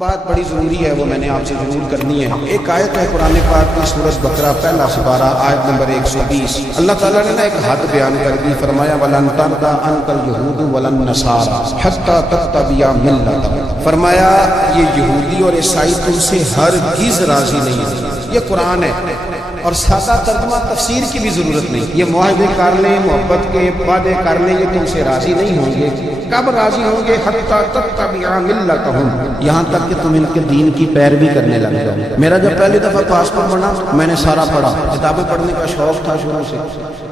بات بڑی ضروری ہے، وہ میں نے آپ سے ضرور کرنی ہے۔ ایک آیت ہے قرآن پاک کی سورۃ بقرہ پہلا سپارہ آیت نمبر 120۔ اللہ تعالیٰ نے ایک حد بیان کر دی، فرمایا وَلَن تَرْضَىٰ عَنكَ الْيَهُودُ وَلَا النَّصَارَىٰ حَتَّىٰ تَتَّبِعَ مِلَّتَهُمْ۔ فرمایا یہ یہودی اور عیسائی تم سے ہرگز راضی نہیں ہیں۔ یہ قرآن ہے اور سادہ ترجمہ تفسیر کی بھی ضرورت نہیں۔ یہ معاہدے کر لیں، محبت کے وعدے کر لیں، یہ تم سے راضی نہیں ہوں گے۔ کب راضی ہوں گے؟ حتیٰ تتبع ملتہم، یہاں تک کہ تم ان کے دین کی پیروی کرنے لگ جاؤ۔ میرا جب پہلی دفعہ پاسپورٹ بنا میں نے سارا پڑھا، کتابیں پڑھنے کا شوق تھا شروع سے۔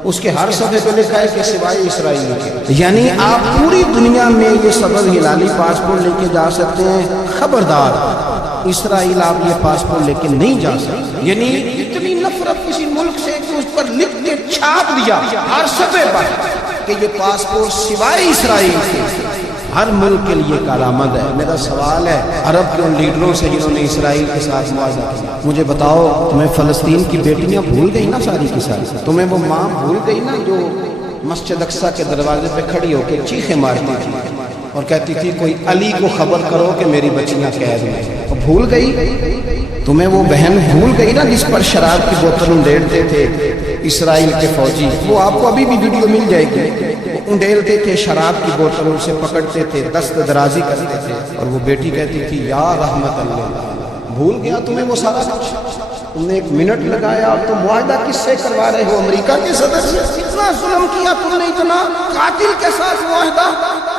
اس کے ہر صفحے پہ لکھا ہے کہ سوائے اسرائیل کے، یعنی آپ پوری دنیا میں یہ سبز ہلالی پاسپورٹ لے کے جا سکتے ہیں، خبردار اسرائیل آپ یہ پاسپورٹ لے کے نہیں جا سکتے۔ یعنی اتنی نفرت کسی ملک سے کہ اس پر لکھ کے چھاپ دیا ہر صفحے پر کہ یہ پاسپورٹ سوائے اسرائیل کے ہر ملک کے لیے کارآمد ہے۔ میرا سوال ہے عرب کے ان لیڈروں سے جنہوں نے اسرائیل کے ساتھ معاہدہ کیا، مجھے بتاؤ تمہیں فلسطین کی بیٹیاں بھول گئی نا ساری کی ساری؟ تمہیں وہ ماں بھول گئی نا جو مسجد اقصیٰ کے دروازے پہ کھڑی ہو کے چیخیں مارتی تھی اور کہتی تھی کوئی علی کو خبر کرو کہ میری بچیاں قید میں؟ بھول گئی؟ تمہیں وہ بہن بھول گئی نا جس پر شراب کی بوتل انڈیلتے تھے اسرائیل کے فوجی؟ وہ آپ کو ابھی بھی ویڈیو مل جائے گی۔ وہ انڈیلتے تھے شراب کی بوتل، اسے پکڑتے تھے، دست درازی کرتے تھے، اور وہ بیٹی کہتی تھی یا رحمت اللہ۔ بھول گیا تمہیں وہ سارا کچھ؟ تم نے ایک منٹ لگایا، اب تم معاہدہ کس سے کروا رہے ہو؟ امریکہ کے صدر سے؟ اتنا ظلم کیا تم نے، اتنا قاتل کے ساتھ معاہدہ؟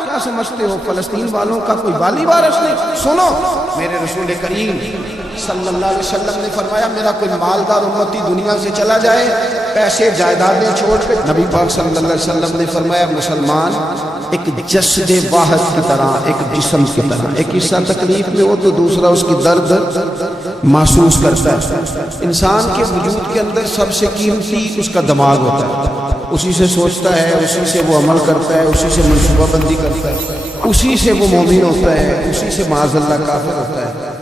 کیا سمجھتے ہو فلسطین والوں کا کوئی والی وارث نہیں؟ سنو، میرے رسول کریم صلی اللہ علیہ وسلم نے فرمایا میرا کوئی مالدار امتی دنیا سے چلا جائے، پیسے جائیدادیں چھوڑ کے، نبی پاک صلی اللہ علیہ وسلم نے فرمایا مسلمان ایک جسد واحد کی طرح، ایک جسم کی طرح، ایک حصہ تکلیف میں ہو تو دوسرا اس کی درد محسوس کرتا ہے۔ انسان کے وجود کے اندر سب سے قیمتی اس کا دماغ ہوتا ہے، اسی سے سوچتا ہے، اسی سے وہ عمل کرتا ہے، اسی سے منصوبہ بندی کرتا ہے، اسی سے وہ مومن ہوتا ہے، اسی سے معاذ اللہ کافر ہوتا ہے۔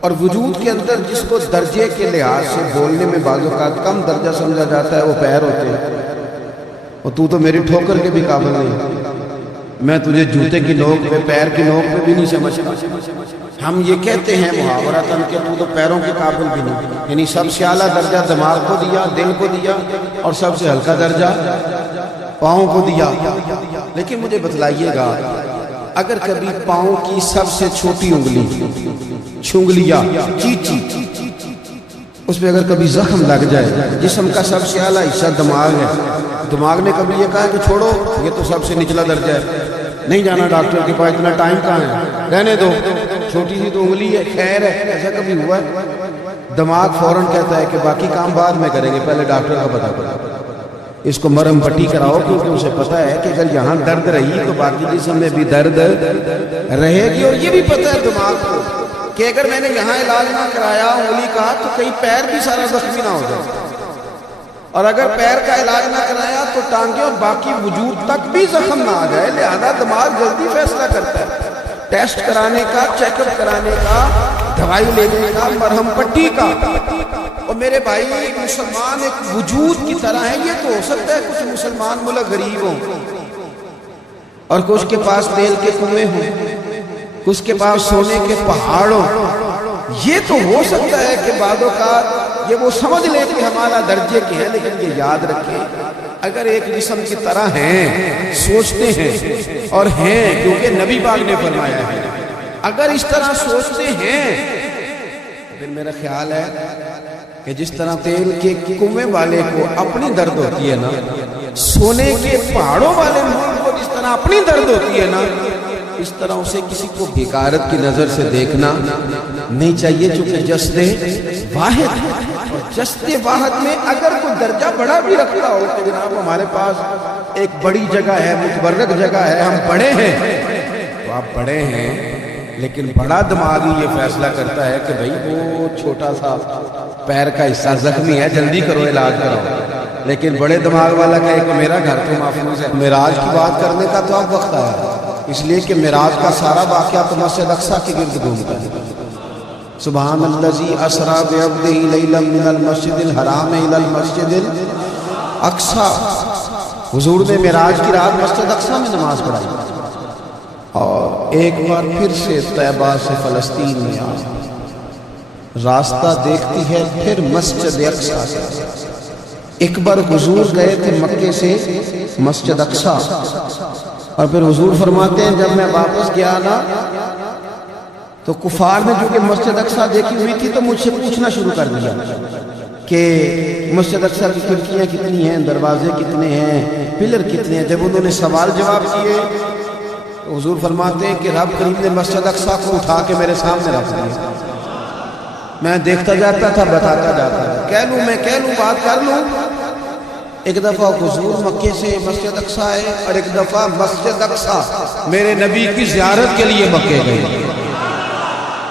اور وجود کے اندر جس کو درجے کے لحاظ سے بولنے میں بعض اوقات کم درجہ سمجھا جاتا ہے وہ پیر ہوتے ہیں۔ اور تو میری ٹھوکر کے بھی قابل نہیں، میں تجھے جوتے کی نوک پہ، پیر کی نوک پہ بھی نہیں سمجھتا۔ ہم یہ کہتے ہیں محاورتاً کہ تو پیروں کے قابل بھی نہیں، یعنی سب سے اعلیٰ درجہ دماغ کو دیا، دل کو دیا، اور سب سے ہلکا درجہ پاؤں کو دیا۔ لیکن مجھے بتلائیے گا اگر کبھی پاؤں کی سب سے چھوٹی انگلی چھنگلیا چیچی اس پہ اگر کبھی زخم لگ جائے، جسم کا سب سے اعلیٰ حصہ دماغ ہے، دماغ نے کبھی یہ کہا کہ چھوڑو یہ تو سب سے نچلا درجہ ہے، نہیں جانا ڈاکٹر کے پاس، اتنا ٹائم کہاں ہے، رہنے دو، چھوٹی سی تو انگلی ہے، خیر ہے؟ ایسا کبھی ہوا ہے؟ دماغ فوراً کہتا ہے کہ باقی کام بعد میں کریں گے، پہلے ڈاکٹر کا پتہ کرو، اس کو مرہم پٹی کراؤ، کیونکہ اسے پتہ ہے کہ اگر یہاں درد رہی تو باقی جسم میں بھی درد رہے گی۔ اور یہ بھی پتہ ہے دماغ کو کہ اگر میں نے یہاں علاج نہ کرایا انگلی کا تو کہیں پیر بھی سارا زخمی نہ ہو جائے، اور اگر پیر کا علاج نہ کرایا تو ٹانگیں اور باقی وجود تک بھی زخم نہ آ جائے۔ لہذا دماغ جلدی فیصلہ کرتا ہے، ٹیسٹ کرانے کا، چیک اپ کرانے کا، دوائی لینے کا، مرہم پٹی کا۔ اور میرے بھائی مسلمان ایک وجود کی طرح ہے، یہ تو ہو سکتا ہے کچھ مسلمان ملک غریب ہوں اور کچھ کے پاس تیل کے کنویں ہوں، کچھ کے پاس سونے کے پہاڑ ہوں، یہ تو ہو سکتا ہے کہ بعض اوقات یہ وہ سمجھ لیں کہ ہمارا درجے کے ہیں، لیکن یہ یاد رکھیں اگر ایک جسم کی طرح ہیں، سوچتے ہیں اور ہیں، کیونکہ نبی پاک نے فرمایا ہے اگر اس طرح سوچتے ہیں، پھر میرا خیال ہے کہ جس طرح تیل کے کنویں والے کو اپنی درد ہوتی ہے نا، سونے کے پہاڑوں والے ملک کو جس طرح اپنی درد ہوتی ہے نا، اس طرح اسے کسی کو بیکارت کی نظر سے دیکھنا نہیں چاہیے، چونکہ جسد واحد ہے۔ اور جسد واحد میں اگر کوئی درجہ بڑا بھی رکھتا ہو کہ جناب ہمارے پاس ایک بڑی جگہ ہے، متبرک جگہ ہے، ہم بڑے ہیں، تو آپ بڑے ہیں، لیکن بڑا دماغ ہی یہ فیصلہ کرتا ہے کہ بھئی وہ چھوٹا سا پیر کا حصہ زخمی ہے، جلدی کرو علاج کراؤ۔ لیکن بڑے دماغ والا کہے کہ میرا گھر تو محفوظ ہے۔ معراج کی بات کرنے کا تو اب وقت آیا، اس لیے کہ معراج کا سارا واقعہ تو مسجد اقصیٰ کے گرد گھومتا ہے۔ سبحان الذی اسریٰ بعبدہ لیلا من المسجد الحرام الی المسجد الاقصیٰ، حضور نے معراج کی رات مسجد اقصیٰ میں نماز پڑھائی، اور ایک بار پھر سے طیبہ سے فلسطین میں آ، راستہ دیکھتی ہے پھر مسجد اقصیٰ سے۔ ایک بار حضور گئے تھے مکے سے مسجد اقصیٰ، اور پھر حضور فرماتے ہیں جب میں واپس گیا نا تو کفار نے جو کہ مسجد اقصیٰ دیکھی ہوئی تھی تو مجھ سے پوچھنا شروع کر دیا کہ مسجد اقصیٰ کی کھڑکیاں کتنی ہیں، دروازے کتنے ہیں، پلر کتنے ہیں۔ جب انہوں نے سوال جواب کیے تو حضور فرماتے ہیں کہ رب کریم نے مسجد اقصیٰ کو اٹھا کے میرے سامنے رکھ دیا، میں دیکھتا جاتا تھا، بتاتا جاتا تھا، کہہ لوں بات کر لوں۔ ایک دفعہ حضور مکے سے مسجد اقصیٰ آئے، اور ایک دفعہ مسجد اقصیٰ میرے نبی کی زیارت کے لیے مکے گئے،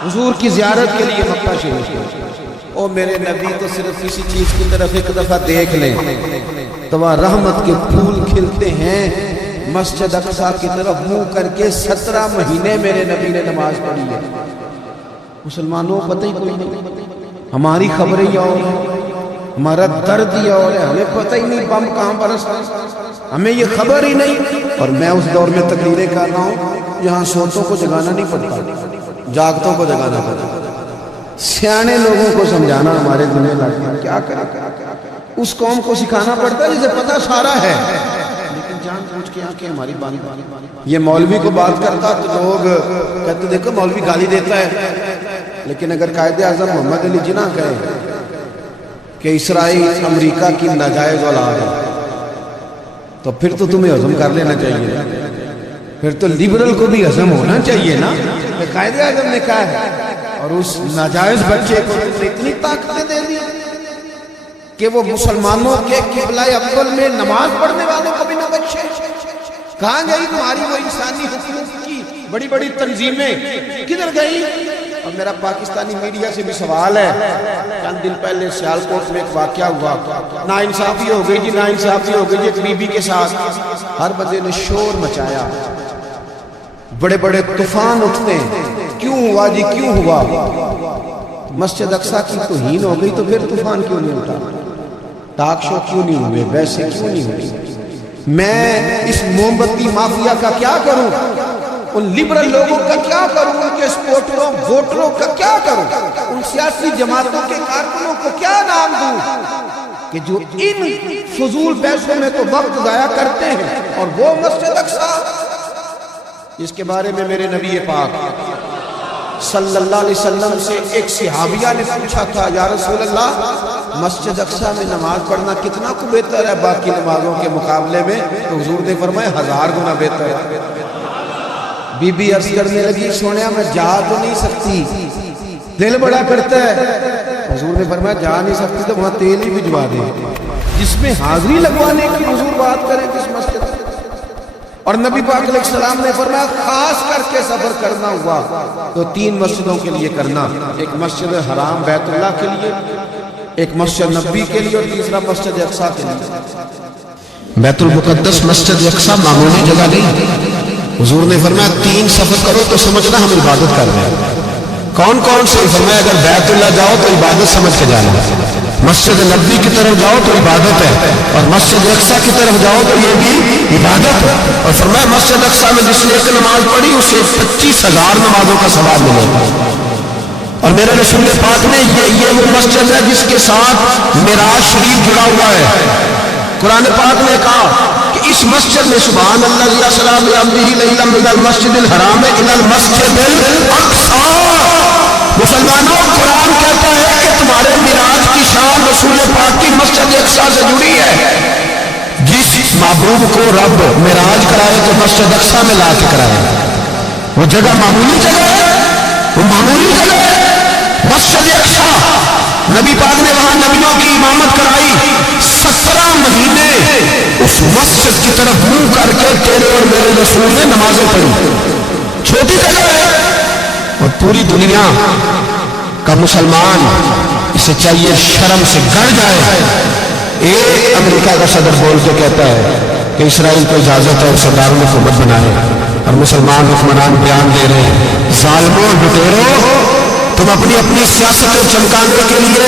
حضور کی زیارت کے لیے مکہ شریف گئے۔ او میرے نبی تو صرف اسی چیز کی طرف ایک دفعہ دیکھ لیں تو وہاں رحمت کے پھول کھلتے ہیں۔ مسجد اقصیٰ کی طرف منہ کر کے 17 مہینے میرے نبی نے نماز پڑھی ہے۔ مسلمانوں پتہ ہی کوئی نہیں، ہماری خبریں ہی اور ہیں، ہمارا درد ہی اور ہے، ہمیں پتہ ہی نہیں بم کہاں برستا، ہمیں یہ خبر ہی نہیں۔ اور میں اس دور میں تقریریں کر رہا ہوں جہاں سوتوں کو جگانا نہیں پڑتا، جاگتوں کو جگانا پڑتا، سیانے لوگوں کو سمجھانا ہمارے ذمہ لگتا، کیا کریں، اس قوم کو سکھانا پڑتا ہے جسے پتہ سارا ہے، لیکن جان پوچھ کے آنکھیں ہماری بانی۔ یہ مولوی کو بات کرتا تو لوگ کہتے دیکھو مولوی گالی دیتا ہے، لیکن اگر قائد اعظم محمد علی جناح کہے کہ اسرائیل امریکہ کی ناجائز اولاد ہے تو پھر تو تمہیں ہضم کر لینا چاہیے، پھر تو لیبرل کو بھی ہضم ہونا چاہیے نا کہ قائد اعظم نے کہا ہے۔ اور اس ناجائز بچے کو اتنی طاقتیں دے دی کہ وہ مسلمانوں کے قبلہ اول میں نماز پڑھنے والوں کو بھی نہ بچے۔ کہاں گئی تمہاری وہ انسانی حقوق کی بڑی بڑی تنظیمیں، کدھر گئی؟ اور میرا پاکستانی میڈیا سے بھی سوال ہے، چند دن پہلے سیالکوٹ میں ایک واقعہ ہوا، ناانصافی ہو گئی جی، ناانصافی ہو گئی جی ایک بی بی کے ساتھ، ہر بندے نے شور مچایا، بڑے بڑے طوفان اٹھتے ہیں، کیوں ہوا جی کیوں ہوا؟ مسجد اقصیٰ کی توہین ہو گئی تو پھر طوفان کیوں نہیں اٹھا؟ ٹاک شو کیوں نہیں ہوئے؟ ویسے کیوں نہیں ہوئی؟ میں اس موم بتی مافیا کا کیا کروں؟ ان لیبرل لوگوں کا کیا کروں؟ ان کے سپورٹروں ووٹروں کا کیا کروں؟ ان سیاسی جماعتوں کے کارکنوں کو کیا نام دوں کہ جو ان فضول پیسوں میں تو وقت ضائع کرتے ہیں، اور وہ مسجد اقصیٰ جس کے بارے میں میرے نبی پاک صلی اللہ علیہ وسلم سے ایک صحابیہ نے پوچھا تھا، یا رسول اللہ مسجد اقصیٰ میں نماز پڑھنا کتنا کو بہتر ہے باقی نمازوں کے مقابلے میں؟ تو حضور نے فرمایا 1000 گنا بہتر ہے۔ بی بی عرض کرنے لگی سونیا میں جا تو نہیں سکتی، دل بڑا کرتا ہے۔ حضور نے فرمایا جا نہیں سکتی تو وہاں تیل ہی بھجوا دے، جس میں حاضری لگوانے کی حضور بات کریں کس مسجد سے؟ اور نبی پاک علیہ السلام نے فرمایا خاص کر کے سفر کرنا ہوا تو 3 مسجدوں کے لیے کرنا، ایک مسجد حرام بیت اللہ کے لیے، ایک مسجد نبی کے لیے، اور تیسرا مسجد اقصیٰ کے لیے۔ بیت المقدس مسجد اقصیٰ معمولی جگہ نہیں، حضور نے فرمایا 3 سفر کرو تو سمجھنا ہم عبادت کر رہے ہیں۔ کون کون سے؟ فرمایا اگر بیت اللہ جاؤ تو عبادت سمجھ کے جانا، مسجد نبی کی طرف جاؤ تو عبادت ہے، اور مسجد اقصیٰ کی طرف جاؤ تو یہ بھی عبادت ہے۔ اور فرمایا مسجد اقصیٰ میں جس نے ایک نماز پڑھی اسے 25,000 نمازوں کا ثواب ملے گا۔ اور میرے رسول پاک نے یہ وہ مسجد ہے جس کے ساتھ معراج شریف جڑا ہوا ہے۔ قرآن پاک نے کہا کہ اس مسجد میں سبحان اللہ یا سلام علیہ لیلا من المسجد الحرام الی المسجد الاقصیٰ۔ مسلمانوں قرآن کہتا ہے کہ تمہارے معراج کی شان رسول پاک کی مسجد اقصیٰ سے جڑی ہے۔ جس محبوب کو رب معراج کرائے تو مسجد اقصیٰ میں لا کے کرائے، وہ جگہ معمولی جگہ ہے، وہ معمولی جگہ ہے مسجد اقصیٰ۔ نبی پاک نے وہاں نبیوں کی امامت کرائی، 17 مہینے اس مسجد کی طرف منہ کر کے تیرے اور میرے رسول نے نمازیں پڑھی۔ چھوٹی جگہ ہے اور پوری دنیا کا مسلمان اسے چاہیے شرم سے گڑ جائے۔ ایک امریکہ کا صدر بول کے کہتا ہے کہ اسرائیل کو اجازت ہے اسے دارالحکومت بنائے، اور مسلمان حکمران بیان دے رہے ہیں ظالموں لٹیروں تم اپنی اپنی سیاستیں چمکانے کے لیے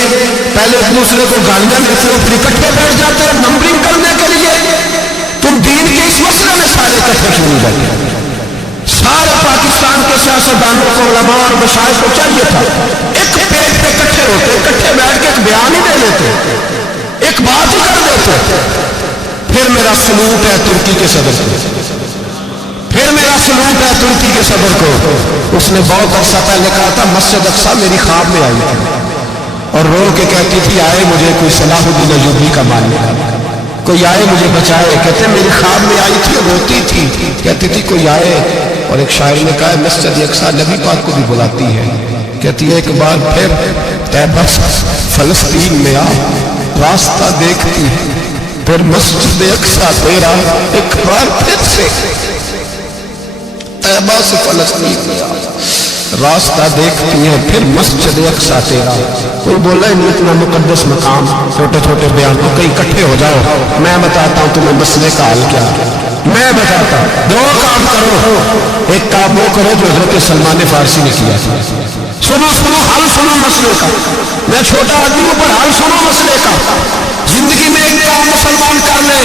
پہلے ایک دوسرے کو گالیاں دیتے ہو، پھر اکٹھے بیٹھ جاتے ہو نمبرنگ کرنے کے لیے۔ تم دین کے اس مسئلے میں سارے اکٹھے کیوں نہیں بیٹھے؟ سارے پاکستان کے سیاستدانوں کو، علماء اور مشائخ کو چاہیے تھا ایک پیج پہ اکٹھے ہوتے، اکٹھے بیٹھ کے ایک بیان ہی دے لیتے، ایک بات ہی کر دیتے. پھر میرا سلوٹ ہے ترکی کے صدر کو، پھر میرا سلوٹ ہے ترکی کے صدر کو. اس نے بہت عرصہ پہلے کہا تھا مسجد اقصیٰ میری خواب میں آئی تھی اور رو کے کہتی تھی آئے مجھے کوئی صلاح الدین ایوبی کا ماننے، کوئی آئے مجھے بچائے. کہتے میری خواب میں آئی تھی اور روتی تھی، کہتی تھی کوئی آئے. اور ایک شاعر نے کہا ہے مسجد اقصیٰ نبی پاک کو بھی بلاتی ہے، کہتی ہے ایک بار پھر طیبہ فلسطین میں آ، راستہ دیکھتی ہے پھر مسجد اقصیٰ تیرا، ایک بار پھر سے طیبہ سے فلسطین میں آ، راستہ دیکھتی ہے پھر مسجد اقصیٰ تیرا. کوئی بولا ہے اتنا مقدس مقام، چھوٹے چھوٹے بیانوں کہیں اکٹھے ہو جاؤ، میں بتاتا ہوں تمہیں مسئلے کا حل کیا. میں بتاتا ہوں دو کام کرو. ایک کام وہ کرو جو حضرت سلمان فارسی نے کیا تھا، سنو سنو حل سنو مسئلے کا. میں چھوٹا آدمی ہوں پر حل سنو مسئلے کا. زندگی میں ایک کام مسلمان کر لے،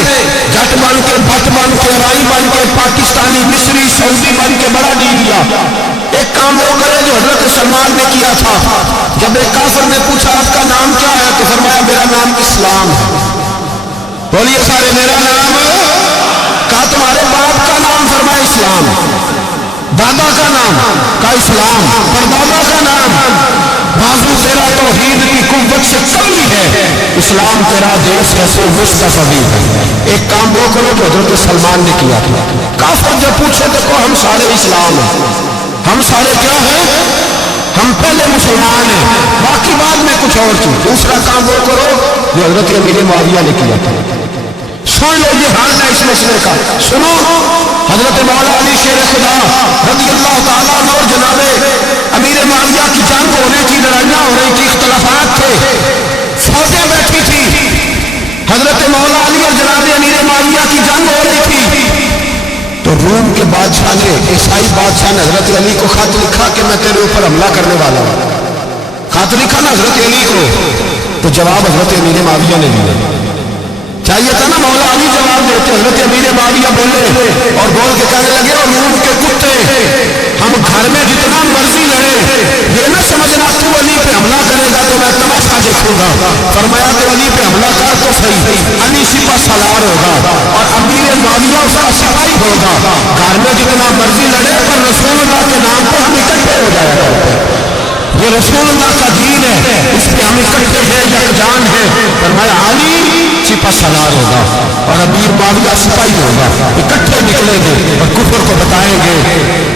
جٹ بن کے، بھٹ بن کے، رائی بن کے، پاکستانی، مصری، سعودی بن کے بڑا ڈی لیا. ایک کام وہ کرے جو حضرت سلمان نے کیا تھا. جب ایک کافر نے پوچھا آپ کا نام کیا ہے تو فرمایا میرا نام اسلام ہے. بولیے سارے میرا نام. کہا تمہارے باپ کا نام؟ فرمایا اسلام. دادا کا نام؟ کا اسلام. پردادا کا نام؟ بازو تیرا توحید کی قوت سے کمی ہے، اسلام تیرا دیش ہے سو مصطفی ہے. ایک کام وہ کرو جو حضرت سلمان نے کیا تھا. کافر جب پوچھے دیکھو ہم سارے اسلام ہیں، ہم سارے کیا ہیں؟ ہم پہلے مسلمان ہیں، باقی بعد میں کچھ اور چیز. دوسرا کام وہ کرو جو حضرت امیر معاویہ نے کیا تھا. سن لو یہ حال ہے اس مسئلے کا. سنو حضرت مولا علی شیر خدا رضی اللہ تعالیٰ عنہ اور جناب امیر معاویہ کی جنگ ہو رہی تھی، لڑائیاں ہو رہی تھی، اختلافات تھے، فوجیں بیٹھی تھی. حضرت مولا علی اور جناب امیر معاویہ کی جنگ ہو رہی تھی. تو روم کے بادشاہ نے، عیسائی بادشاہ نے حضرت علی کو خط لکھا کہ میں تیرے اوپر حملہ کرنے والا ہوں. خط لکھا نا حضرت علی کو، تو جواب حضرت امیر معاویہ نے دیا. چاہیے تھا نا مولا علی جواب دیتے. حضرت امیر معاویہ بولے اور بول کے کہنے لگے اور روم کے کتے ہم گھر میں جتنا مرضی لڑے، یہ نہ سمجھنا تو علی پہ حملہ کرے گا تو میں تماشا دیکھوں گا. فرمایا تو علی پہ حملہ کر تو صحیح، علی سپہ سالار ہوگا اور امیر معاویہ اس کا سپاہی ہوگا. گھر میں جتنا مرضی لڑے پر رسول اللہ کے نام پہ ہم اکٹھے ہو جایا کرتے ہیں. یہ رسول اللہ کا دین ہے، اس پہ ہم اکٹھے ہیں، یکجان ہیں. فرمایا علی سپہ سالار ہوگا اور امیر معاویہ سپاہی ہوگا. اکٹھے نکلیں گے اور کفر کو بتائیں گے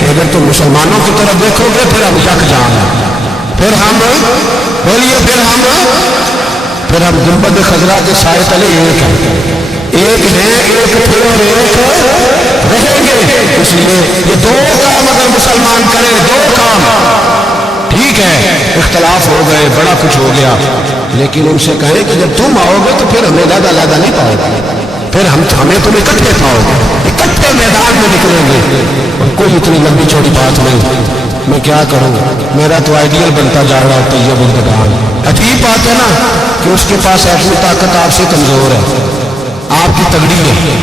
کہ اگر تم مسلمانوں کی طرف دیکھو گے پھر ہم یکجان ہیں. پھر ہم بولیے پھر ہم گنبد خضرا کے سائے تلے ایک ہیں، ایک ہیں، ایک پھر اور ایک رہیں گے. اس لیے یہ دو کام اگر مسلمان کرے، دو کام ٹھیک ہے، اختلاف ہو گئے، بڑا کچھ ہو گیا، لیکن ان سے کہیں کہ جب تم آؤ گے تو پھر ہمیں علیحدہ علیحدہ نہیں پاؤ گے، پھر ہمیں تم اکٹھے پاؤ گے، اکٹھے میدان میں نکلیں گے. اور کوئی اتنی لمبی چوڑی بات نہیں، میں کیا کروں، میرا تو آئیڈیل بنتا جا رہا ہوتا ہے. بندگان عجیب بات ہے نا کہ اس کے پاس ایسی طاقت آپ سے کمزور ہے، آپ کی تگڑی ہے.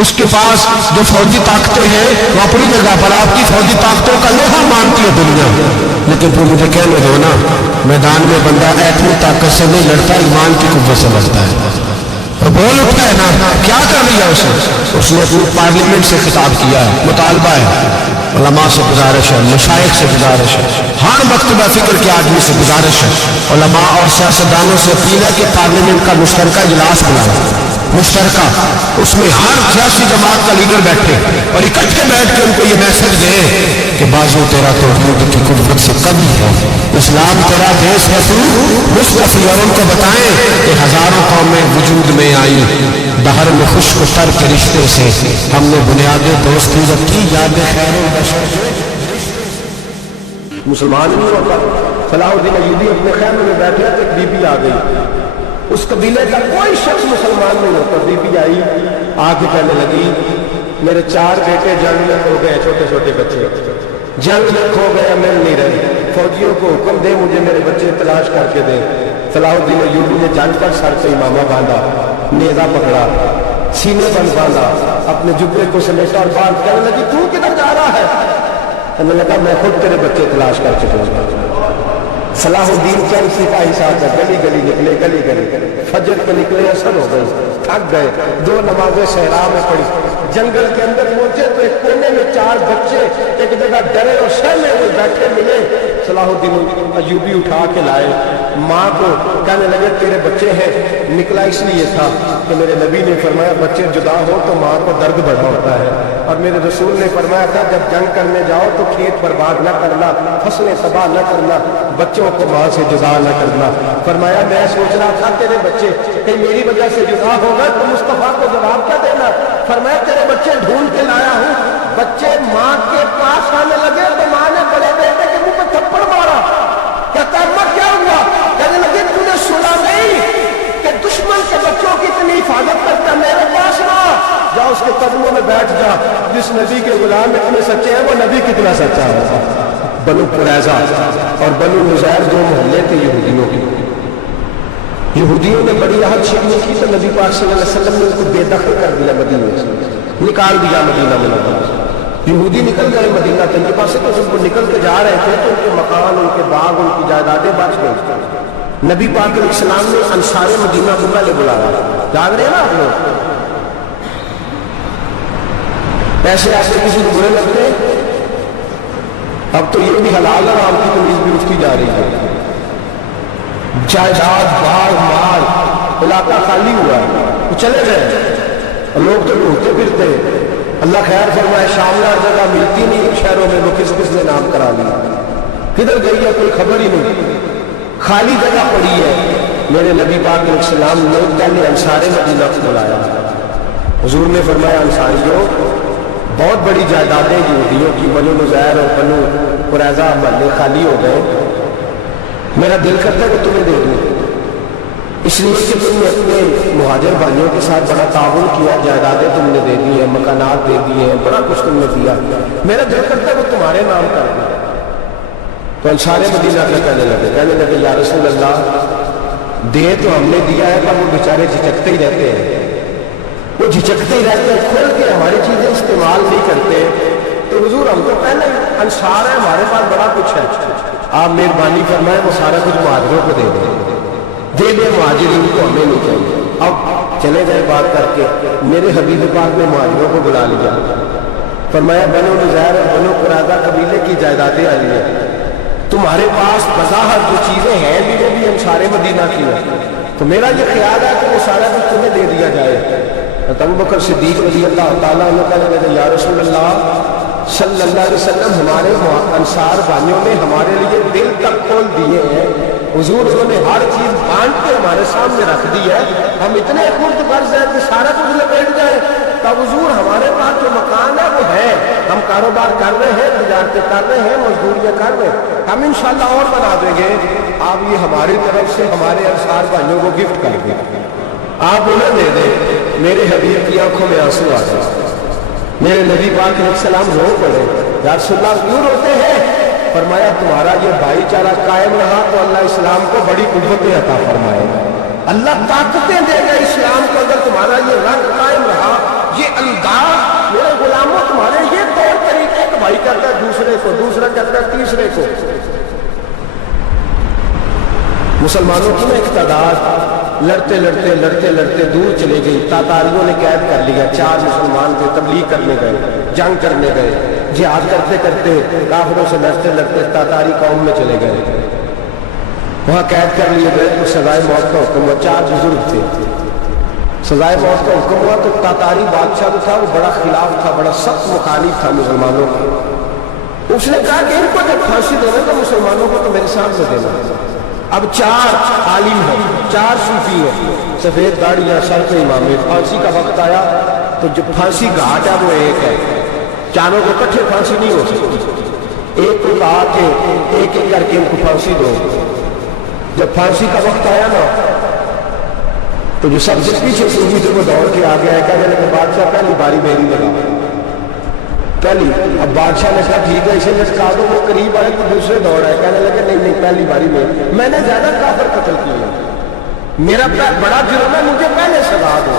اس کے پاس جو فوجی طاقتیں ہیں وہ اپنی جگہ پر آپ کی فوجی طاقتوں کا لوہا مانتی ہے دنیا. لیکن پھر مجھے کہنے دو نا، میدان میں بندہ ایٹمی طاقت سے نہیں لڑتا، ایمان کی قوت سے لڑتا ہے. اور بول اٹھا ہے نا، کیا کر لیا اس نے اپنی پارلیمنٹ سے خطاب کیا ہے، مطالبہ ہے، علماء سے گزارش ہے، مشائخ سے گزارش ہے، ہر مکتبہ فکر کے آدمی سے گزارش ہے، علماء اور سیاستدانوں سے اپیل ہے کہ پارلیمنٹ کا مشترکہ اجلاس بنائے، مشترکہ، اس میں ہر سیاسی جماعت کا لیڈر بیٹھے اور اکٹھے بیٹھ کے ان کو یہ میسج دے کہ بازو تیرا توحید کی قوت سے کمی ہے، اسلام تیرا دیش ہے تو مصطفی. اور ان کو بتائیں کہ ہزاروں قومیں وجود میں آئی، بہر میں خشک تر کے رشتے سے ہم نے بنیاد دوستی رکھی، یاد خیر البشر. مسلمان نہیں ہوتا. صلاح الدین ایوبی اپنے خیمے میں بیٹھے تو ایک بی بی آ گئی، اس قبیلے کا کوئی شخص مسلمان نہیں ہوتا. بی بی آئی، آگے کہنے لگی میرے 4 بیٹے جنگ میں ہو گئے، چھوٹے چھوٹے بچے جنگ میں کھو گئے، مل نہیں رہے، فوجیوں کو حکم دے مجھے میرے بچے تلاش کر کے دے. صلاح الدین ایوبی نے جنگ پر سر پہ امامہ باندھا، نیزہ پکڑا، سینے بند باندھا، اپنے جبے کو سمیٹا اور بات کہنے لگی تو کدھر جا رہا ہے؟ کہنے لگا میں خود تیرے بچے تلاش کر کے دوں گا۔ صلاح الدین چند سپاہی صاحب گلی گلی نکلے، گلی گلی فجر کے نکلے، اثر ہو گئی، تھک گئے، 2 نمازیں صحرا میں پڑھی، جنگل کے اندر پہنچے تو ایک کونے میں 4 بچے ایک جگہ ڈرے اور سہمے ہوئے بیٹھے ملے۔ صلاح الدین ایوبی اٹھا کے لائے، ماں کو کہنے لگے تیرے بچے ہیں، نکلا اس لیے تھا کہ میرے نبی نے فرمایا بچے جدا ہو تو ماں کو درد بڑا ہوتا ہے، اور میرے رسول نے فرمایا تھا جب جنگ کرنے جاؤ تو کھیت برباد نہ کرنا، فصلیں تباہ نہ کرنا، بچوں کو ماں سے جدا نہ کرنا۔ فرمایا میں سوچ رہا تھا تیرے بچے کہ میری وجہ سے جدا ہوگا تو مصطفیٰ کو جواب کیا دینا؟ فرمایا تیرے بچے ڈھونڈ کے لایا ہوں۔ بچے ماں کے پاس آنے لگے تو ماں نے بڑے بیٹے کے منہ پہ تھپڑ مارا۔ کہتا ہے کیا ہوا؟ کہنے لگے تو نے سنا نہیں کہ دشمن کے بچوں کی اتنی حفاظت کرتا، میرے پاس نہ جا، اس کے قدموں میں بیٹھ جا، جس نبی کے غلام اتنے سچے ہیں وہ نبی کتنا سچا ہوگا۔ بنو قریظہ اور بنو نذیر 2 محلے تھے یہودیوں کے، یہودیوں نے بڑی عہد شکنی کی تو نبی پاک صلی اللہ علیہ وسلم نے ان کو بے دخل کر دیا، مدینے سے نکال دیا مدینہ منورہ۔ یہودی نکل گئے مدینہ طیبہ سے، تو جب وہ نکل کے جا رہے تھے تو ان کے مکان، ان کے باغ، ان کی جائیدادیں بچ گئی۔ نبی پاک علیہ السلام نے انصار مدینہ کو پہلے بلایا، جاگ رہے ہیں نا آپ لوگ؟ پیسے ایسے کسی کو برے لگتے ہیں؟ اب تو یہ بھی حلال ہے، آپ کی تمیز بھی اٹھتی جا رہی ہے۔ جائیداد، باغ، مال، علاقہ خالی ہوا، وہ چلے گئے، لوگ تو ڈھونڈتے پھرتے۔ اللہ خیر فرمائے شاملہ جگہ ملتی نہیں شہروں میں، وہ کس کس نے نام کرا لیا، کدھر گئی ہے کوئی خبر ہی نہیں، خالی جگہ پڑی ہے۔ میرے نبی پاک علیہ السلام نے پہلے انصار مدینہ کو بلایا، حضور نے فرمایا انصاریوں بہت بڑی جائیدادیں یہودیوں کی، بنو نذیر اور بنو قریظہ محلے خالی ہو گئے، میرا دل کرتا ہے کہ تمہیں دے دوں، اس لیے کہ تم نے اپنے مہاجر بھائیوں کے ساتھ بڑا تعاون کیا، جائیدادیں تم نے دے دی ہیں، مکانات دے دیے ہیں، بڑا کچھ تم نے دیا، میرا دل کرتا ہے وہ تمہارے نام کر دیں۔ تو انصار مدینہ کے کہنے لگے یا رسول اللہ دے تو ہم نے دیا ہے پر وہ بیچارے جھجکتے ہی رہتے ہیں، وہ جھجکتے ہی رہتے ہیں، کھول کے ہماری چیزیں استعمال نہیں کرتے۔ تو حضور ہم تو پہلے انصار ہیں، ہمارے پاس بڑا کچھ ہے، آپ مہربانی فرمائیں وہ سارا کچھ مہاجروں کو دے دیں مہاجرین کو، ہمیں نہیں چاہیے۔ اب چلے گئے بات کر کے، میرے حبیب پاک نے مہاجروں کو بلا لیا، فرمایا بنو نذیر اور بنو قریظہ قبیلے کی جائیدادیں آئی ہیں، تمہارے پاس بظاہر جو چیزیں ہیں وہ بھی انصار مدینہ کی ہیں، تو میرا یہ خیال ہے کہ وہ سارا کچھ تمہیں دے دیا جائے۔ ابو بکر صدیق رضی اللہ تعالیٰ عنہ کہنے لگے یا رسول اللہ صلی اللہ علیہ وسلم ہمارے انصار بھائیوں نے ہمارے لیے دل تک کھول دیے ہیں، حضور انہوں نے ہر چیز بانٹ کے ہمارے سامنے رکھ دی ہے، ہم اتنے خرد غرض ہیں کہ سارا کچھ لپیٹ جائے۔ تب حضور ہمارے پاس جو مکان ہے وہ ہے، ہم کاروبار کر رہے ہیں، تجارتیں کر رہے ہیں، مزدوریاں کر رہے ہیں، ہم انشاءاللہ اور بنا دیں گے، آپ یہ ہماری طرف سے ہمارے انصار بھائیوں کو گفٹ کر دیں، آپ انہیں دے دیں۔ میرے حبیب کی آنکھوں میں آنسو آ گئے، میرے نبی پاک علیہ السلام رو پڑے، یا رسول اللہ کیوں روتے ہیں؟ فرمایا تمہارا یہ بھائی چارہ قائم رہا تو اللہ اسلام کو بڑی قوتیں عطا فرمائے گا، اللہ طاقتیں دے گا اسلام کو، اگر تمہارا یہ رنگ قائم رہا، یہ انداز، میرے غلاموں تمہارے یہ طور طریقے کہ بھائی کہتا ہے دوسرے کو، دوسرا کہتا ہے تیسرے کو۔ مسلمانوں کی ایک تعداد لڑتے لڑتے لڑتے لڑتے دور چلے گئی، تاتاریوں نے قید کر لیا، 4 مسلمان تھے، تبلیغ کرنے گئے، جنگ کرنے گئے، جہاد کرتے کرتے کافروں سے لڑتے لڑتے تاتاری قوم میں چلے گئے، وہاں قید کر لیے گئے تو سزائے موت کا حکم ہوا، 4 بزرگ تھے، سزائے موت کا حکم ہوا تو تاتاری بادشاہ جو تھا وہ بڑا خلاف تھا، بڑا سخت مخالف تھا مسلمانوں کا، اس نے کہا کہ ان کو جب پھانسی دینا تو مسلمانوں کو تو میرے سامنے دینا۔ اب 4 عالم ہیں، 4 صوفی ہیں، سفید داڑیاں، سر پہ امامے، پھانسی کا وقت آیا تو جو پھانسی گھاٹ ہے وہ ایک ہے، چاروں کو کٹھے پھانسی نہیں ہو سکتی، ایک کو کہا کہ ایک ایک کر کے ان کو پھانسی دو۔ جب پھانسی کا وقت آیا نا تو جو سب سے پیچھے صوفی تھے وہ دوڑ کے آگے آئے، کہنے لگے بادشاہ پہلی باری میری لگا پہلی۔ اب بادشاہ نے کہا ٹھیک ہے اسے لٹکا دو، وہ قریب آئے تو دوسرے دوڑ آئے، کہنے لگے نہیں نہیں پہلی باری میں نے زیادہ کافر قتل کیے، میرا بڑا جرم ہے، مجھے پہلے سزا دو۔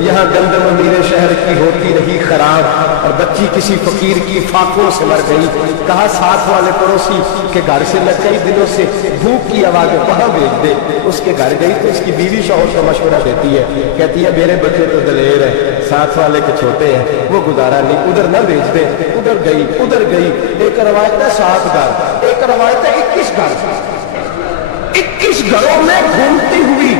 یہاں گندم امیر شہر کی ہوتی رہی خراب اور بچی کسی فقیر کی فاقوں سے مر گئی. کہا ساتھ والے پڑوسی کے گھر سے میں کئی دنوں سے بھوک کی آوازیں وہاں بھیج دے. اس کے گھر گئی تو اس کی بیوی شوہر کو مشورہ دیتی ہے, کہتی ہے میرے بچے تو دلیر ہیں, ساتھ والے کے چھوٹے ہیں, وہ گزارا نہیں, ادھر نہ بھیج دے. ادھر گئی. ایک روایت ہے 7 گھر, ایک روایت ہے 21 گھر. 21 گھروں میں گھومتی ہوئی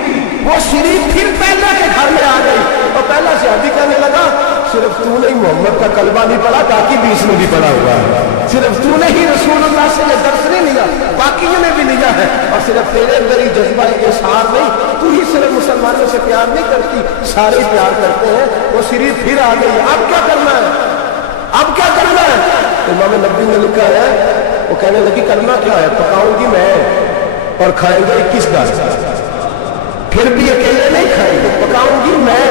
وہ شریف پھر پہلا کے گھر میں آ گئی اور پہلا سے ابھی کہنے لگا صرف تو نے محمد کا کلمہ نہیں پڑھا, باقی بھی اس میں بھی پڑھا ہوا ہے. صرف تو نے ہی رسول اللہ سے یہ درس نہیں لیا, باقیوں نے بھی لیا ہے. اور صرف تیرے اندر ہی جذبہ اظہار نہیں, تو ہی صرف مسلمانوں سے پیار نہیں کرتی, سارے پیار کرتے ہیں. وہ شریف پھر آ گئی. اب کیا کرنا ہے, اب کیا کرنا ہے؟ امام نبی نے لکھا ہے, وہ کہنے لگی کلمہ کیا ہے؟ پکاؤں گی میں اور کھائیں گے 21 گھر. پھر بھی اکیلے نہیں کھائیں گے, پکاؤں گی میں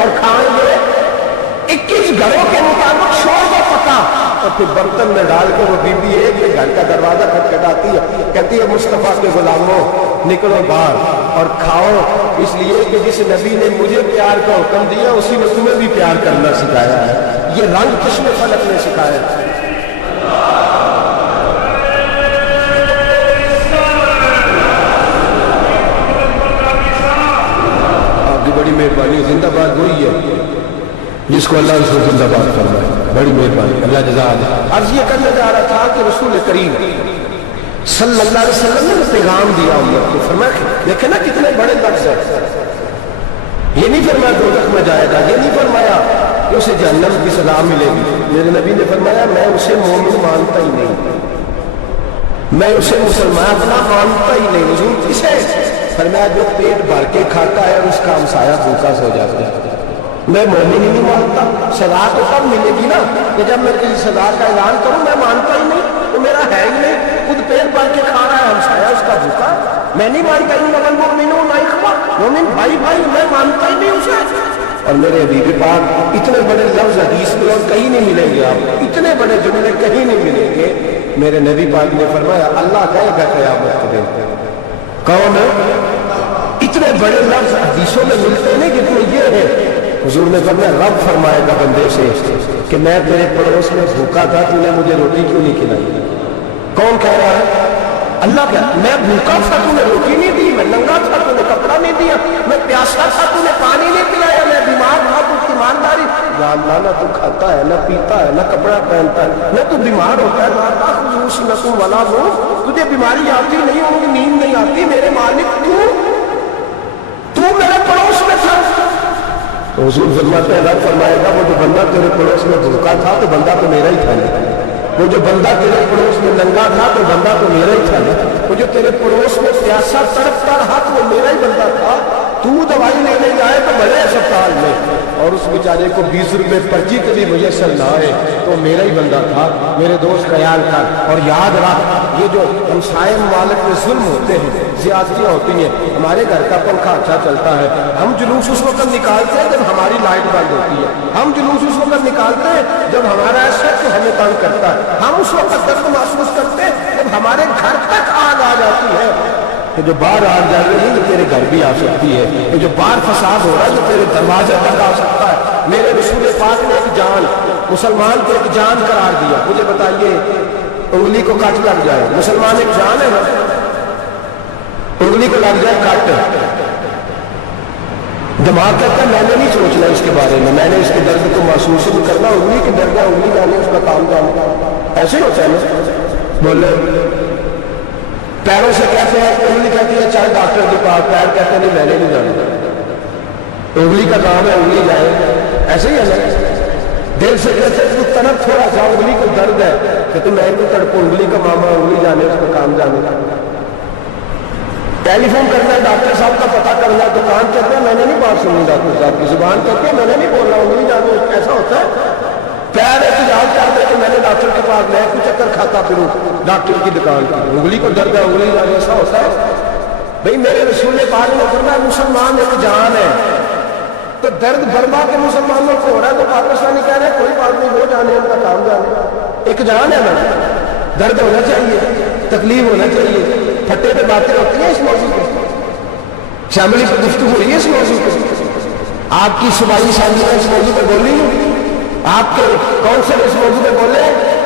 اور کھائیں گے 21 گھروں کے مطابق شور کو پکا. اور پھر برتن میں ڈال کے وہ بیوی ایک گھر کا دروازہ کھٹکھٹاتی ہے, کہتی ہے مصطفیٰ کے غلاموں نکلو باہر اور کھاؤ, اس لیے کہ جس نبی نے مجھے پیار کا حکم دیا اسی نے تمہیں بھی پیار کرنا سکھایا ہے. یہ رنگ چشم فلک نے سکھایا ہے. بڑی مہربانی, زندہ باد وہی ہے جس کو اللہ رسول زندہ باد فرمائے. بڑی مہربانی, اللہ جزا دے. عرض یہ کرنے جا رہا تھا کہ رسول کریم صلی اللہ علیہ وسلم نے پیغام دیا امت کو. فرمایا دیکھیں نا کتنے بڑے لفظ ہیں. یہ نہیں فرمایا دوزخ میں جائے گا, یہ نہیں فرمایا کہ اسے جہنم کی سزا ملے گی. میرے نبی نے فرمایا میں اسے مومن مانتا ہی نہیں, میں اسے مسلمان اپنا مانتا ہی نہیں. حضور کسے؟ فرمایا جو پیٹ بھر کے کھاتا ہے اور اس کا ہمسایہ بھوکا سو جاتا ہے. میں مومن ہی نہیں مانتا. سزا تو تب ملے گی نا کہ جب میں کسی سزا کا اعلان کروں. میں مانتا ہی نہیں, تو میرا ہے ہی نہیں. خود پیٹ بھر کے کھا رہا ہے, ہمسایہ اس کا بھوکا. میں نہیں مانتا ہوں مومن بھائی بھائی, میں مانتا ہی نہیں اسے. اور میرے حبیب پاک اتنے بڑے لفظ حدیث میں اور کہیں نہیں ملیں گے, آپ اتنے بڑے جملے کہیں نہیں ملیں گے. میرے نبی پاک نے فرمایا اللہ کہے گا قیامت کے دن کون ہے؟ اتنے بڑے لفظ حدیثوں میں ملتے نہیں جتنے یہ ہے. حضور نے فرمایا رب فرمائے گا بندے سے کہ میں تیرے پڑوس میں بھوکا تھا, تو نے مجھے روٹی کیوں نہیں کھلائی؟ کون کہہ رہا ہے؟ اللہ کہہ, میں بھوکا تھا تو نے روٹی نہیں دی, میں ننگا تھا تو نے کپڑا نہیں دیا, میں پیاسا تھا تو نے پانی نہیں پلایا, میں بیمار تھا تو ایمانداری. نہ تو کھاتا ہے, نہ پیتا ہے, نہ کپڑا پہنتا ہے, نہ تو بیمار ہوتا ہے. نہ تو والا ہو, تجھے بیماری آتی نہیں ہوگی, نیند نہیں آتی, میرے مالک تو میرے پڑوس میں تھا. تو حضور فرماتے ہیں رب فرمائے گا وہ جو بندہ تیرے پڑوس میں بھوکا تھا تو بندہ تو میرا ہی تھا. وہ جو بندہ تیرے پڑوس میں ننگا تھا تو بندہ تو میرا ہی تھا. وہ جو تیرے پڑوس میں پیاسا تڑپتا رہا تو وہ میرا ہی بندہ تھا. تو دوائی لینے جائے تو بڑے اسپتال میں اور اس بیچارے کو 20 روپے پرچی کے بھی میسر نہ آئے تو میرا ہی بندہ تھا. میرے دوست خیال کر اور یاد رکھ, یہ جو ہمسائے ممالک میں ظلم ہوتے ہیں, زیادتیاں ہوتی ہیں. ہمارے گھر کا پنکھا اچھا چلتا ہے, ہم جلوس اس وقت نکالتے ہیں جب ہماری لائٹ بند ہوتی ہے. ہم جلوس اس وقت نکالتے ہیں جب ہمارا شخص ہمیں تنگ کرتا ہے. ہم اس وقت درد محسوس کرتے ہیں جب ہمارے گھر تک آگ آ جاتی ہے. کہ جو باہر آ جا رہی ہے تو تیرے گھر بھی آ سکتی ہے. کہ جو باہر فساد ہو رہا ہے تو تیرے دروازے تک آ سکتا ہے. میرے رسول پاک نے ایک جان, مسلمان کو ایک جان قرار دیا. مجھے بتائیے انگلی کو کٹ لگ جائے, مسلمان ایک جان ہے نا, انگلی کو لگ جائے کٹ, دماغ کہتا ہے میں نے نہیں سوچنا اس کے بارے میں, میں نے اس کے درد کو محسوس نہیں کرنا. انگلی کے درد ہے, انگلی جانے اس کا کام جانا, ایسے ہی ہوتا ہے نا. بولے پیروں سے کہتے ہیں, انگلی کہتی ہے چاہے ڈاکٹر کے پاس, پیر کہتے ہیں نہیں میں نے نہیں جانا. انگلی کا کام ہے انگلی جائے, ایسے ہی ہے نا. دل سے کہتے ہیں تو تڑپ تھوڑا سا, انگلی کو درد ہے کہ تم میں کو تڑپو, انگلی کا ماما انگلی جانے اس کا کام جانے. ٹیلی فون کرنا ہے ڈاکٹر صاحب کا پتہ کرنا ہے, دکان کہتے ہیں میں نے نہیں بات سنی ڈاکٹر صاحب کی, زبان کہتے ہیں میں نے نہیں بولنا, انگلی جانے. ایسا ہوتا ہے. پیر احتجاج کرتے کہ میں نے ڈاکٹر کے پاس گیا, کچھ چکر کھاتا پھروں ڈاکٹر کی دکان کی, انگلی کو درد ہے انگلی جانے. ایسا ہوتا ہے بھائی. میرے رسول پاک نے فرمایا مسلمان ایک جان ہے. تو درد برما کے مسلمانوں کو ہو رہا ہے تو پاکستانی کہہ رہے ہیں کوئی بات نہیں, وہ جانے ان کا کام جانے. ایک جان ہے نا, درد ہونا چاہیے, تکلیف ہونا چاہیے. پھٹے پہ باتیں ہوتی ہیں اس موضوع پہ, شاملی پہ گفتگو ہوئی ہے اس موضوع پہ. آپ کی صوبائی شادی اس موضوع پہ بولی؟ آپ کے کون سے اس موضوع پہ بولے؟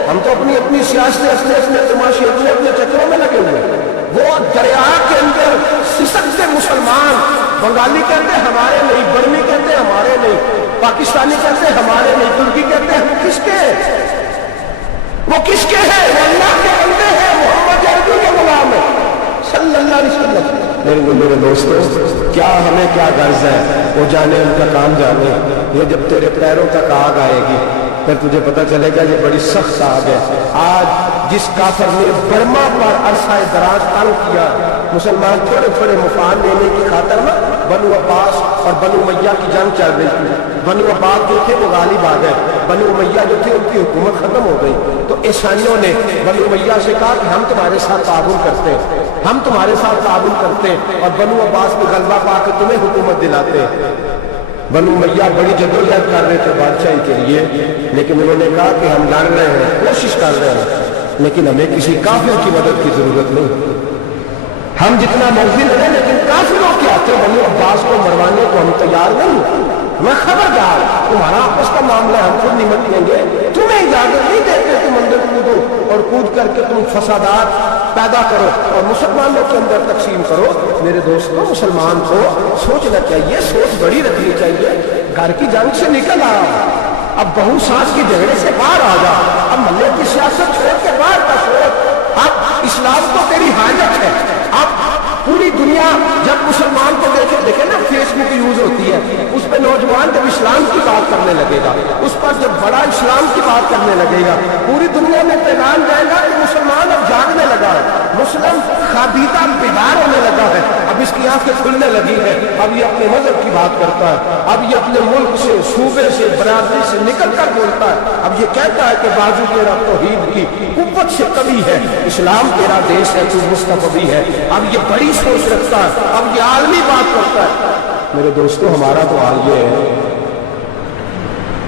ہم تو اپنی اپنی سیاست اپنے تماشے اپنے چکروں میں لگے ہوئے. وہ دریا کے اندر سسکتے مسلمان، بنگالی کہتے ہیں ہمارے نہیں، برمی کہتے ہیں ہمارے نہیں، پاکستانی کہتے ہیں ہمارے نہیں، ترکی کہتے ہیں وہ کس کے ہیں؟ وہ کس کے ہیں؟ وہ اللہ کے بندے ہیں، محمد عربی کے غلام ہیں صلی اللہ علیہ وسلم. میرے دوستو، کیا ہمیں کیا غرض ہے؟ وہ جانے ان کا کام جانے. یہ جب تیرے پیروں تک آگ آئے گی پھر تجھے پتہ چلے گا یہ بڑی سخت آگ ہے. آج جس کافر نے برما پر عرصہ دراز تنگ کیا، مسلمان تھوڑے تھوڑے مفاد لینے کی خاطر نا بنو عباس اور بنو امیہ کی جنگ چل رہی تھی. بنو عباس جو تھے وہ غالب آ گئے، بنو امیہ جو تھے ان کی حکومت ختم ہو گئی. تو عیسائیوں نے بنو امیہ سے کہا کہ ہم تمہارے ساتھ تعاون کرتے ہیں، ہم تمہارے ساتھ تعاون کرتے ہیں اور بنو عباس میں غلبہ پا کے تمہیں حکومت دلاتے ہیں. بنو امیہ بڑی جدوجہد کر رہے تھے بادشاہی کے لیے، لیکن انہوں نے کہا کہ ہم لڑ رہے ہیں، کوشش کر رہے ہیں، لیکن ہمیں کسی کافر کی مدد کی ضرورت نہیں. ہم جتنا مرضی لڑیں لیکن کافروں کے ہاتھوں بنو عباس کو مروانے کو ہم تیار نہیں. میں خبردار، تمہارا آپس کا معاملہ ہم خود نمٹ لیں گے، تمہیں اجازت نہیں دیتے تم اندر کودو اور کود کر کے تم فسادات پیدا کرو اور مسلمانوں کے اندر تقسیم کرو. میرے دوستوں، مسلمان کو سوچنا چاہیے، سوچ بڑی رکھنی چاہیے. گھر کی جنگ سے نکل آ، اب بہو ساس کی جھگڑے سے باہر آ جا، اب محلے کی سیاست چھوڑ کے باہر کا سوچ. اب اسلام کو تیری حاجت ہے. اب پوری دنیا جب مسلمان کو دیکھے نا، فیس بک یوز ہوتی ہے، اس پہ نوجوان جب اسلام کی بات کرنے لگے گا، اس پر جب بڑا اسلام کی بات کرنے لگے گا، پوری دنیا میں پیغام جائے گا کہ مسلمان اب جاگنے لگا ہے، مسلم خابیدہ بیدار ہونے لگا ہے، اب اس کی آنکھیں کھلنے لگی ہے، اب یہ اپنے مذہب کی بات کرتا ہے، اب یہ اپنے ملک سے، صوبے سے، برادری سے نکل کر بولتا ہے. اب یہ کہتا ہے کہ بازو تیرا توحید کی قوت سے کبھی ہے، اسلام تیرا دیش ہے، تو مستقبی ہے. اب یہ بڑی سوچ رکھتا ہے، اب یہ عالمی بات کرتا ہے. میرے دوستو، ہمارا تو حال یہ ہے،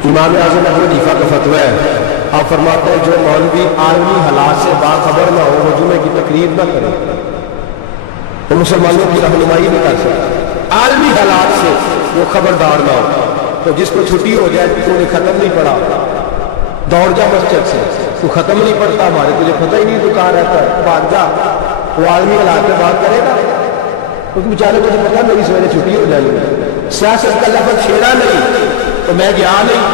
امام اعظم ابو حنیفہ کا فتویٰ ہے، آپ فرماتے ہیں جو مولوی عالمی حالات سے باخبر نہ ہو، وہ جمعے کی تقریر نہ کرے، وہ مسلمانوں کی رہنمائی نہیں کر سکتا. عالمی حالات سے وہ خبردار نہ ہو. تو جس کو چھٹی ہو جائے تو نے ختم نہیں پڑھا، دوڑ جا مسجد سے، تو ختم نہیں پڑتا، ہمارے تجھے پتہ ہی نہیں تو کہاں رہتا ہے، بھاگ جا. وہ عالمی حالات میں بات کرے گا، اس بیچارے کو پتا میری سویرے چھٹی ہو جائے گی. سیاست کا لفظ چھیڑا نہیں تو میں گیا نہیں.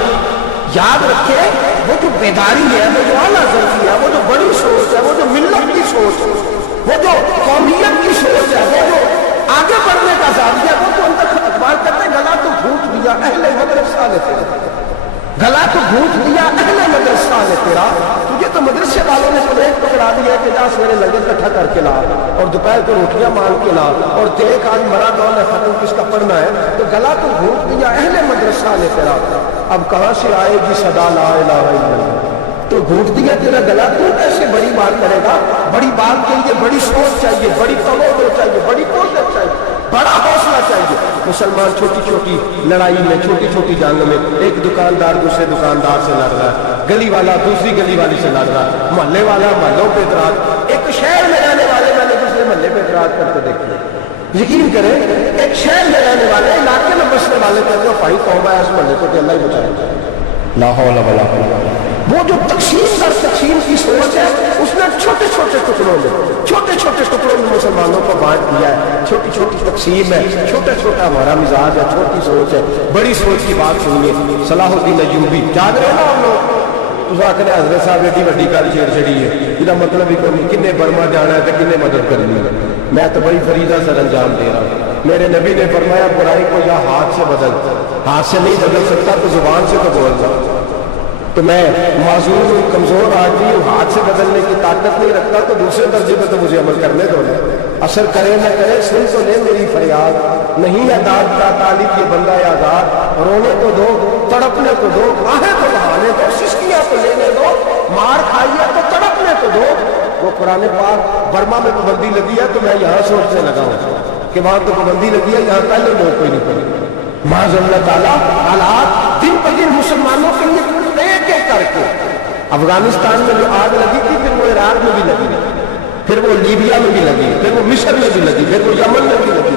یاد رکھے، وہ جو بیداری ہے، وہ جو اعلیٰ ذرفی ہے، وہ جو بڑی سوچ ہے، وہ جو ملت کی سوچ ہے، وہ جو قومیت کی سوچ ہے، وہ جو آگے بڑھنے کا زاویہ، وہ تو اندر اخبار کرتے گلا تو گھونٹ دیا اہل مدرسہ نے تیرا، گلا تو گھونٹ دیا اہل مدرسہ نے تیرا. تجھے تو مدرسے والوں نے پلیٹ پکڑا دیا کہ جا سویرے لنگر اکٹھا کر کے لا اور دوپہر کو روٹیاں مانگ کے لا اور دیکھ آج مرا دور ہے، ختم کس کا پڑھنا ہے. تو گلا تو گھونٹ دیا اہل مدرسہ نے تیرا. اب کہاں سے آئے گی صدا لا الہ الا اللہ؟ تو گھونٹ دیا تیرا گلا، تو کیسے بڑی بات کرے گا؟ بڑی بات کے لیے بڑی سوچ چاہیے، بڑی توجہ چاہیے، بڑی کوشش چاہیے، بڑا حوصلہ چاہیے. مسلمان چھوٹی چھوٹی لڑائی میں، چھوٹی چھوٹی جنگ میں، ایک دکاندار دوسرے دکاندار سے لڑ رہا ہے، گلی والا دوسری گلی والی سے لڑ رہا ہے، محلے والا محلوں پہ اعتراض، ایک شہر میں رہنے والے میں نے دوسرے محلے پہ اعتراض کرتے دیکھے. یقین کریں، ایک شہر میں رہنے والے، علاقے میں بسنے والے کہتے ہیں بھائی توبہ ہے اس محلے کو کہ اللہ ہی بچائے. لا حول ولا قوت. وہ جو تقسیم در تقسیم کی سوچ ہے، اس نے چھوٹے چھوٹے ٹکڑوں میں مسلمانوں کو بانٹ دیا ہے. چھوٹی چھوٹی تقسیم ہے، چھوٹا چھوٹا ہمارا مزاج ہے، چھوٹی سوچ ہے. بڑی سوچ کی بات سنیے. صلاح الدین ایوبی جاگ رہے نا ہم لوگ، اس آخر حضرت صاحب ایڈی وڈی گل چھیڑ چڑی ہے، یہ مطلب ہی کوئی کنے برما جانا ہے تو کنے مدد کرنی ہے. میں تو بڑی فریضہ سر انجام دے رہا ہوں. میرے نبی نے فرمایا برائی کو یا ہاتھ سے بدل، ہاتھ سے نہیں بدل سکتا تو زبان سے تو بول جاؤ. تو میں معذور ہوں، کمزور آدمی ہوں، ہاتھ سے بدلنے کی طاقت نہیں رکھتا، تو دوسرے درجے پہ تو مجھے عمل کرنے دو. اثر کرے نہ کرے، سن تو لے میری فریاد، نہیں ہے داد کا طالب یہ بندہ آزاد. رونے کو دو، تڑپنے کو دو، آہیں تو بہانے دو، سسکیاں تو لینے دو، مار کھائیے تو تڑپنے کو دو. وہ قرآن پاک برما میں پابندی لگی ہے تو میں یہاں سوچنے لگا ہوں کہ وہاں تو پابندی لگی ہے، یہاں پہلے لوگ کوئی نہیں پڑے. معاذ اللہ تعالیٰ حالات دن بہ دن مسلمانوں کے لیے ایک ایک کر کے. افغانستان میں جو آگ لگی تھی، پھر وہ عراق میں بھی لگی، پھر وہ لیبیا میں بھی لگی، پھر وہ مصر میں بھی لگی، پھر وہ یمن میں بھی لگی.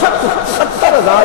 70,000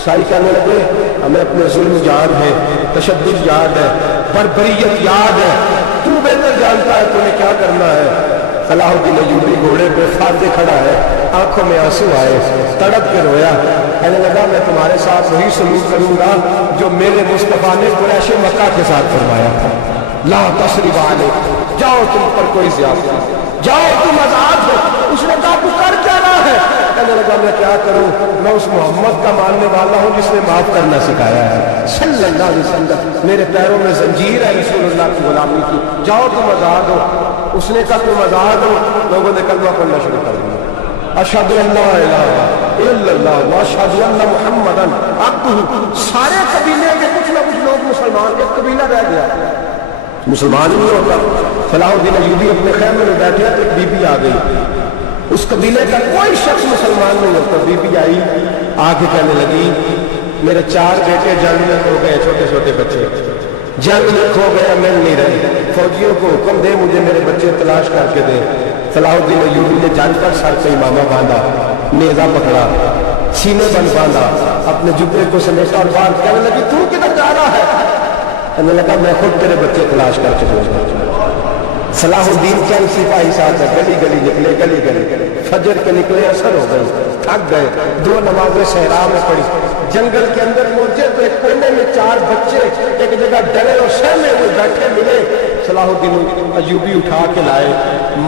عیسائی کہنے لگے ہمیں اپنے ظلم یاد ہے، تشدد یاد ہے، بربریت یاد ہے، تو بہتر جانتا ہے تمہیں کیا کرنا ہے۔ صلاح الدین ایوبی گھوڑے پہ فاتح کھڑا ہے، آنکھوں میں آنسو آئے، تڑپ کے رویا، کہنے لگا میں تمہارے ساتھ وہی سلوک کروں گا جو میرے مصطفیٰ نے قریش مکہ کے ساتھ فرمایا تھا، لا تثریب علیکم، جاؤ تم پر کوئی زیادتی، جاؤ تم آزاد ہو۔ اس نے کہا تو کر کیا رہا ہے؟ کہنے لگا میں کیا کروں، میں اس محمد کا ماننے والا ہوں جس نے معاف کرنا سکھایا ہے صلی اللہ علیہ وسلم، میرے پیروں میں زنجیر ہے رسول اللہ کی غلامی کی، جاؤ تم آزاد ہو۔ اس نے کہا تم آزاد ہو، لوگوں نے کلمہ پڑھنا شروع کر دیا، اشہد ان لا الہ الا اللہ واشہد ان محمدا عبدہ۔ سارے قبیلے کے کچھ نہ کچھ لوگ مسلمان، ایک قبیلہ رہ گیا مسلمان نہیں ہوتا۔ صلاح الدین ایوبی اپنے خیمے میں بیٹھے تو ایک بی بی آ گئی، اس قبیلے کا کوئی شخص مسلمان نہیں ہوتا۔ بی بی آئی، آگے کہنے لگی میرے 4 بیٹے جنگ میں کھو گئے، چھوٹے چھوٹے بچے جنگ میں کھو گئے، مل نہیں رہے، فوجیوں کو حکم دے مجھے میرے بچے تلاش کر کے دے۔ صلاح الدین ایوبی نے جنگ پر سر پہ امامہ باندھا، نیزہ پکڑا، سینے بند باندھا، اپنے جبے کو سمیٹا اور باندھ کہنے لگی تو کدھر جا رہا ہے؟ کہنے لگا میں خود تیرے بچے تلاش کر کے دوں گا۔ صلاح الدین چند سپاہی ساتھ گلی گلی نکلے، گلی گلی فجر کے نکلے، اثر ہو گئی، تھک گئے، 2 نمازیں صحرا میں پڑھی، جنگل کے اندر پہنچے تو ایک کونے میں 4 بچے ایک جگہ ڈرے اور سہمے ہوئے بیٹھے ملے۔ صلاح الدین ایوبی اٹھا کے لائے،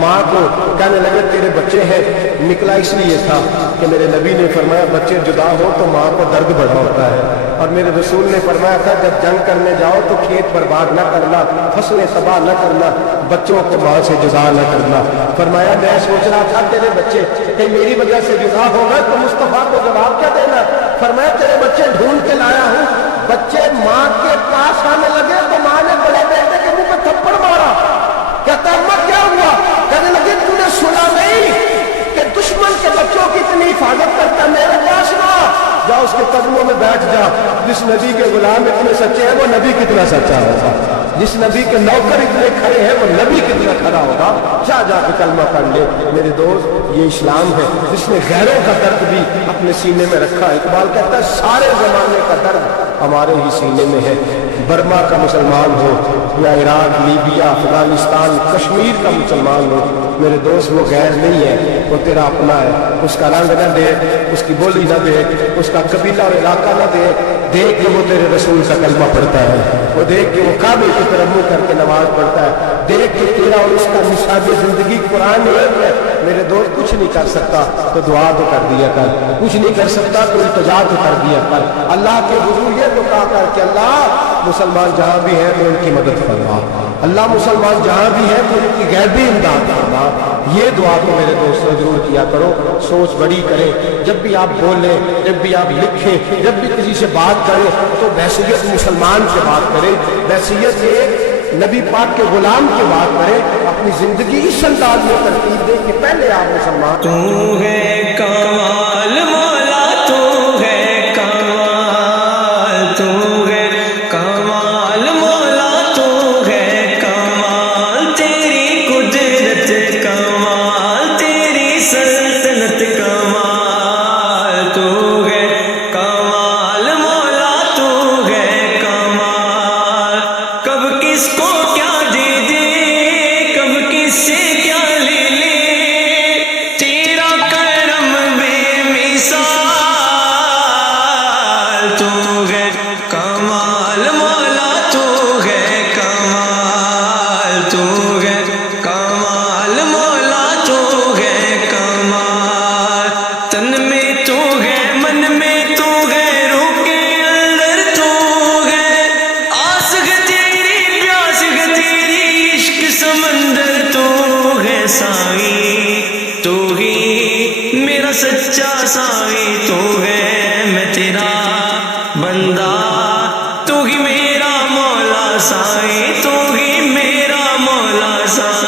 ماں کو کہنے لگے تیرے بچے ہیں، نکلا اس لیے تھا کہ میرے نبی نے فرمایا بچے جدا ہو تو ماں کو درد بڑا ہوتا ہے، اور میرے رسول نے فرمایا تھا جب جنگ کرنے جاؤ تو کھیت برباد نہ کرنا، فصلیں تباہ نہ کرنا، بچوں کو ماں سے جدا نہ کرنا۔ فرمایا میں سوچ رہا تھا تیرے بچے کہ میری وجہ سے جدا ہو گئے تو مصطفیٰ کو جواب کیا دینا؟ فرمایا تیرے بچے ڈھونڈ کے لایا ہوں۔ بچے ماں کے پاس آنے لگے تو ماں نے بڑے بیٹے کے منہ پہ تھپڑ مارا، کہتا اماں کیا ہوا؟ کہنے لگے تو نے سنا نہیں کہ دشمن کے بچوں کی اتنی حفاظت کرتا، میرے پاس نہ جا، اس کے قدموں میں بیٹھ جا۔ جس نبی کے غلام اتنے سچے ہیں وہ نبی کتنا سچا ہوگا، جس نبی کے نوکر اتنے کھڑے ہیں وہ نبی کتنا کھڑا ہوگا، جا کے کلمہ پڑھ لے۔ میرے دوست یہ اسلام ہے جس نے غیروں کا درد بھی اپنے سینے میں رکھا۔ اقبال کہتا ہے سارے زمانے کا درد ہمارے ہی سینے میں ہے، برما کا مسلمان ہو یا عراق، لیبیا، افغانستان، کشمیر کا مسلمان ہو، میرے دوست وہ غیر نہیں ہے، وہ تیرا اپنا ہے۔ اس کا رنگ نہ دے، اس کی بولی نہ دے، اس کا قبیلہ اور علاقہ نہ دے، دیکھ کہ وہ تیرے رسول کا کلمہ پڑھتا ہے، وہ دیکھ کہ وہ کعبے کی طرف منہ کر کے نماز پڑھتا ہے، دیکھ کہ تیرا اور اس کا نصاب زندگی قرآن ہے۔ میرے دوست کچھ نہیں کر سکتا تو دعا تو کر دیا کر، کچھ نہیں کر سکتا تو التجا تو کر دیا کر، اللہ کے حضور یہ تو کہا کر کہ اللہ مسلمان جہاں بھی ہیں تو ان کی مدد فرما، اللہ مسلمان جہاں بھی ہیں تو ان کی غیبی امداد فرما۔ یہ دعا تو میرے دوستوں ضرور کیا کرو، سوچ بڑی کریں، جب بھی آپ بولیں، جب بھی آپ لکھیں، جب بھی کسی سے بات کریں تو بحیثیت مسلمان سے بات کریں، بحیثیت یہ نبی پاک کے غلام کی بات کریں، اپنی زندگی اس انداز میں ترتیب دیں کہ پہلے آپ مسلمان۔ تو ہے کمال مولا، تو ہے کمال، تو ہے کمال مولا، تو ہے کمال، تیری قدرت کمال، تیری سلطنت کمال، تو ہے کمال مولا، تو ہے کمال، کب کس کو کیا دے دے، کب کس سے کیا لے لے، تیرا کرم بے مثال، تو ہے کمال مولا، تو ہے کمال، تو ہے کمال مولا، تو ہے کمال، تن میں تو ہے، من میں تو ہے، روح کے اندر تو ہے، آس ہے تیری، پیاس ہے تیری، عشق سمندر تو ہے سائی، تو ہی میرا سچا سائی، تو ہے میں تیرا بندہ، تو ہی میرا مولا سائی، تو ہی میرا مولا سائی۔